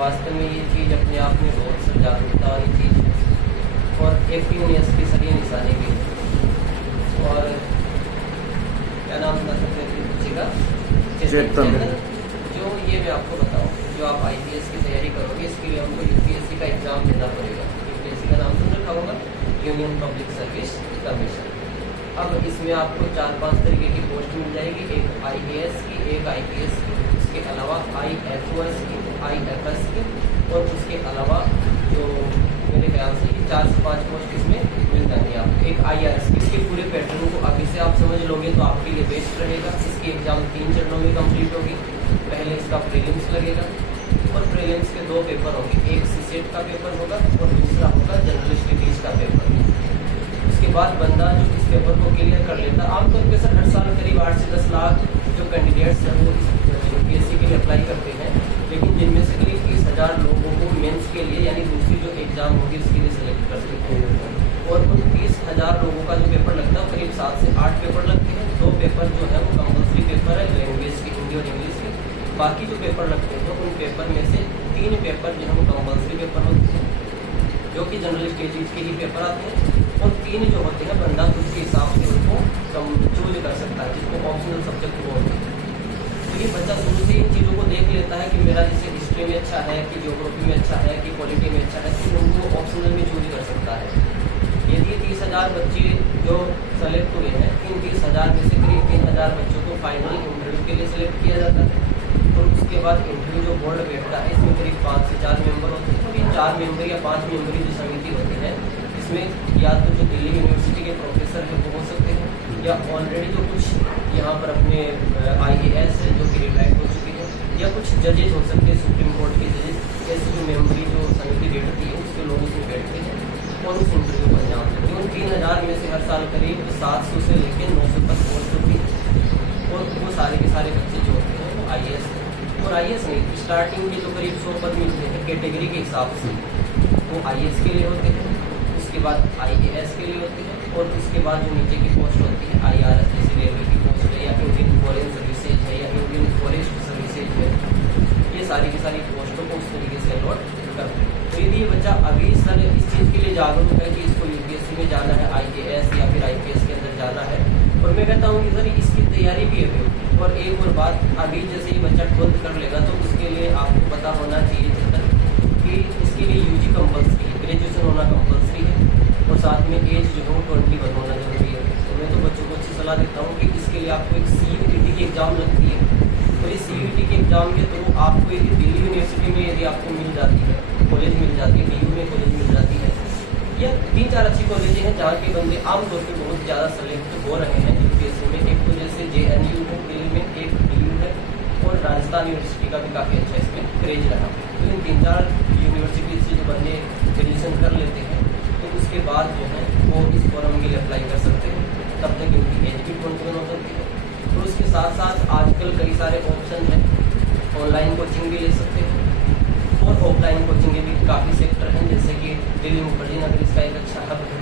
वास्तव में ये चीज़ अपने आप में बहुत सी जागरूकता वाली चीज़ है और एक्टिवनेस की सही निशानी भी है। और क्या नाम था सबसे बच्चे का? चेतन। जो ये मैं आपको बताऊं, जो आप IPS की तैयारी करोगे इसके लिए हमको UPSC का एग्जाम देना पड़ेगा। UPSC का नाम सुन रखा होगा, यूनियन पब्लिक सर्विस कमीशन। अब इसमें आपको 4-5 तरीके की पोस्ट मिल जाएगी, एक IAS की, एक IPS की, उसके अलावा IFOS की, IFS की, और उसके अलावा जो मेरे ख्याल से 4 से 5 पोस्ट इसमें मिल जाएंगी आपको, एक IRS की। इसके पूरे पैटर्न को अभी से आप समझ लोगे तो आपके लिए बेस्ट रहेगा। इसकी एग्जाम 3 चरणों में कंप्लीट होगी। पहले इसका प्रीलिम्स लगेगा और प्रीलिम्स के 2 पेपर होंगे, एक CSET का पेपर होगा और दूसरा होगा जनरल स्टडीज का पेपर। उसके बाद बंदा जो इस पेपर को क्लियर कर लेता, आमतौर पर सर हर साल करीब 8 से 10 लाख जो कैंडिडेट्स हैं वो UPSC के लिए अप्लाई करते हैं, लेकिन जिनमें से करीब 30,000 लोगों को मेंस के लिए यानी दूसरी जो एग्जाम होगी उसके लिए सिलेक्ट कर सकते हैं। और उन 30,000 लोगों का जो पेपर लगता है करीब 7 से 8 पेपर लगते हैं। 2 पेपर जो है वो कंपल्सरी पेपर है लैंग्वेज की, हिंदी और इंग्लिश की। बाकी जो पेपर लगते हैं तो उन पेपर में से 3 पेपर जो है वो कंपल्सरी पेपर होते हैं, जो कि जनरल स्टडीज के ही पेपर आते हैं, और 3 जो होते हैं बंदा उसके हिसाब से उनको चूज कर सकता है, जिसको ऑप्शनल सब्जेक्ट बोलते हैं। तो ये बच्चा शुरू से इन चीज़ों को देख लेता है कि मेरा जैसे हिस्ट्री में अच्छा है, कि ज्योग्राफी में अच्छा है, कि पॉलिटी में अच्छा है, तो उनको ऑप्शनल में चूज कर सकता है। यदि 30,000 बच्चे जो सेलेक्ट हुए हैं, इन 30,000 में से करीब 3,000 बच्चों को फाइनल इंटरव्यू के लिए सिलेक्ट किया जाता है। और उसके बाद इंटरव्यू जो बोर्ड बैठता है इसमें करीब 5 से 4 मेंबर होते हैं। तो ये 4 मेंबर या 5 मेंबरी जो समिति होती है, इसमें या तो जो दिल्ली यूनिवर्सिटी के प्रोफेसर हैं वो हो सकते हैं, या ऑलरेडी जो कुछ यहाँ पर अपने IAS है जो कि रिटायर्ड हो चुके हैं, या कुछ जजेज हो सकते हैं, सुप्रीम कोर्ट के जजेज। ऐसी जो मेंबरी जो समिति बैठती है उसके लोग उसमें बैठते हैं और उस इंटरव्यू को अंजाम देते हैं। उन 3,000 में से हर साल करीब 700 से लेकर 900 तक पोस्ट होती है, और वो सारे के सारे बच्चे जो होते हैं वो IAS है। और IAS नहीं, स्टार्टिंग के जो करीब 100 पद मिलते हैं कैटेगरी के हिसाब से, वो IAS के लिए होते हैं, उसके बाद IAS के लिए होते हैं, और उसके बाद जो नीचे की पोस्ट होती है IRS, जैसे रेलवे की पोस्ट है, या इंडियन फॉरेन सर्विसेज है, या इंडियन फॉरेस्ट सर्विसेज है, ये सारी की सारी पोस्टों को उस तरीके से अलॉट करते हैं। तो यदि ये बच्चा अभी इस चीज़ के लिए जागरूक है कि इसको UPSC में जाना है, IAS या फिर IPS के अंदर जाना है, और मैं कहता हूँ कि सर इसकी तैयारी भी अभी होती है। और एक और बात, अभी जैसे ये बच्चा 12th कर लेगा तो उसके लिए आपको पता होना चाहिए कि इसके लिए UG कंपल्सरी है, ग्रेजुएशन होना कंपल्सरी है, और साथ में एज जो है वो 21 होना जरूरी है। तो मैं तो बच्चों को अच्छी सलाह देता हूँ कि इसके लिए आपको एक CUET की एग्ज़ाम लगती है। तो इस CUET की एग्ज़ाम के थ्रू आपको यदि दिल्ली यूनिवर्सिटी में यदि आपको मिल जाती है, कॉलेज मिल जाती है, DU में कॉलेज मिल जाती है, या 3-4 अच्छी कॉलेजें हैं जहाँ के बंदे आमतौर पर बहुत ज़्यादा सेलेक्ट हो रहे हैं UPSC में। एक तो जैसे JNU है दिल्ली में, एक DU है, और राजस्थान यूनिवर्सिटी का भी काफ़ी अच्छा इसमें क्रेज रहा। तो इन 3-4 यूनिवर्सिटी से जो बंदे ग्रेजुएशन कर लेते हैं तो उसके बाद जो है वो इस फॉर्म के लिए अप्लाई कर सकते हैं, तब तक इनकी एज भी 21 हो सकती है। तो उसके साथ साथ आजकल कई सारे ऑप्शन हैं, ऑनलाइन कोचिंग भी ले सकते हैं, और ऑफलाइन कोचिंग के भी काफ़ी सेक्टर हैं, जैसे कि दिल्ली मुखर्जी नगर इसका एक अच्छा हब है,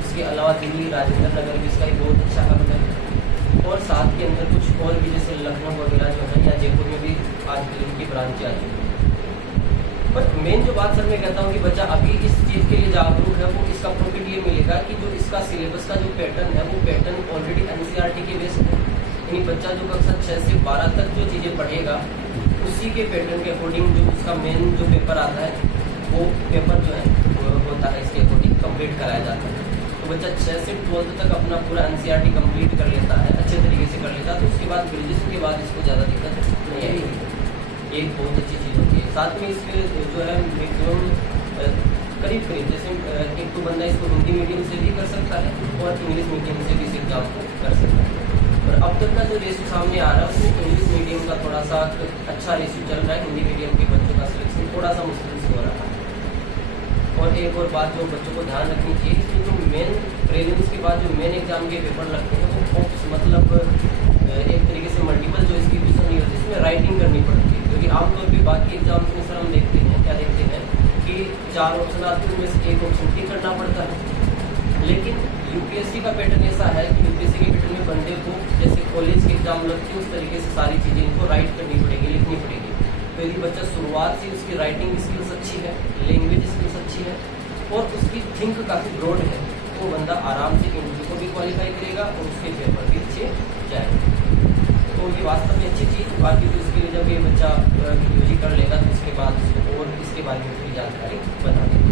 उसके अलावा दिल्ली राजेंद्र नगर भी इसका एक बहुत अच्छा हब है, और साथ के अंदर कुछ और भी जैसे लखनऊ वगैरह जो है, या जयपुर में भी आजकल इनकी ब्रांचें आ चुकी हैं। बट मेन जो बात सर मैं कहता हूँ कि बच्चा अभी इस चीज़ के लिए जागरूक है, वो इसका प्रॉफिट ये मिलेगा कि जो इसका सिलेबस का जो पैटर्न है वो पैटर्न ऑलरेडी NCERT के बेस है। यानी बच्चा जो कक्षा 6 से 12 तक जो चीज़ें पढ़ेगा उसी के पैटर्न के अकॉर्डिंग जो उसका मेन जो पेपर आता है वो पेपर जो है होता है इसके अकॉर्डिंग कंप्लीट कराया जाता है। तो बच्चा 6 से 12 तक अपना पूरा NCERT कंप्लीट कर लेता है, अच्छे तरीके से कर लेता है, तो उसके बाद ग्रेजुएशन के बाद इसको ज़्यादा दिक्कत नहीं आएगी। एक बहुत अच्छी चीज़ होती है। साथ में इसके जो है मैक्सिमम करीब जैसे एक तो बंदा इसको हिंदी मीडियम से भी कर सकता है और इंग्लिश मीडियम से भी इस एग्जाम को कर सकता है। और अब तक का जो रेशो सामने आ रहा है उसमें इंग्लिश मीडियम का थोड़ा सा अच्छा रेशो चल रहा है, हिंदी मीडियम के बच्चों का सिलेक्शन थोड़ा सा मुश्किल से हो रहा है। और एक और बात जो बच्चों को ध्यान रखनी चाहिए कि जो मेन प्रीलिम्स के बाद जो मेन एग्जाम के पेपर लगते हैं वो मतलब एक तरीके से मल्टीपल चॉइस की क्वेश्चन नहीं होती, इसमें राइटिंग करनी पड़ती है। क्योंकि आमतौर पर बाकी एग्जाम्स में सर हम देखते हैं क्या देखते हैं कि 4 ऑप्शन आते हैं उनमें से एक ऑप्शन टिक करना पड़ता है, लेकिन UPSC का पैटर्न ऐसा है कि UPSC के पैटर्न में बंदे को जैसे कॉलेज के एग्जाम लगते हैं उस तरीके से सारी चीज़ें इनको राइट करनी पड़ेगी, लिखनी पड़ेगी। यदि बच्चा शुरुआत से उसकी राइटिंग स्किल्स अच्छी है, लैंग्वेज स्किल्स अच्छी है और उसकी थिंक काफ़ी ब्रॉड है, तो वो बंदा आराम से इंटरव्यू को भी क्वालिफाई करेगा और उसके पेपर भी अच्छे जाएंगे। तो ये वास्तव में अच्छी चीज़। बाकी तो इसके लिए जब ये बच्चा यूजी कर लेगा तो उसके बाद उसको और इसके बारे में पूरी जानकारी बता देगा।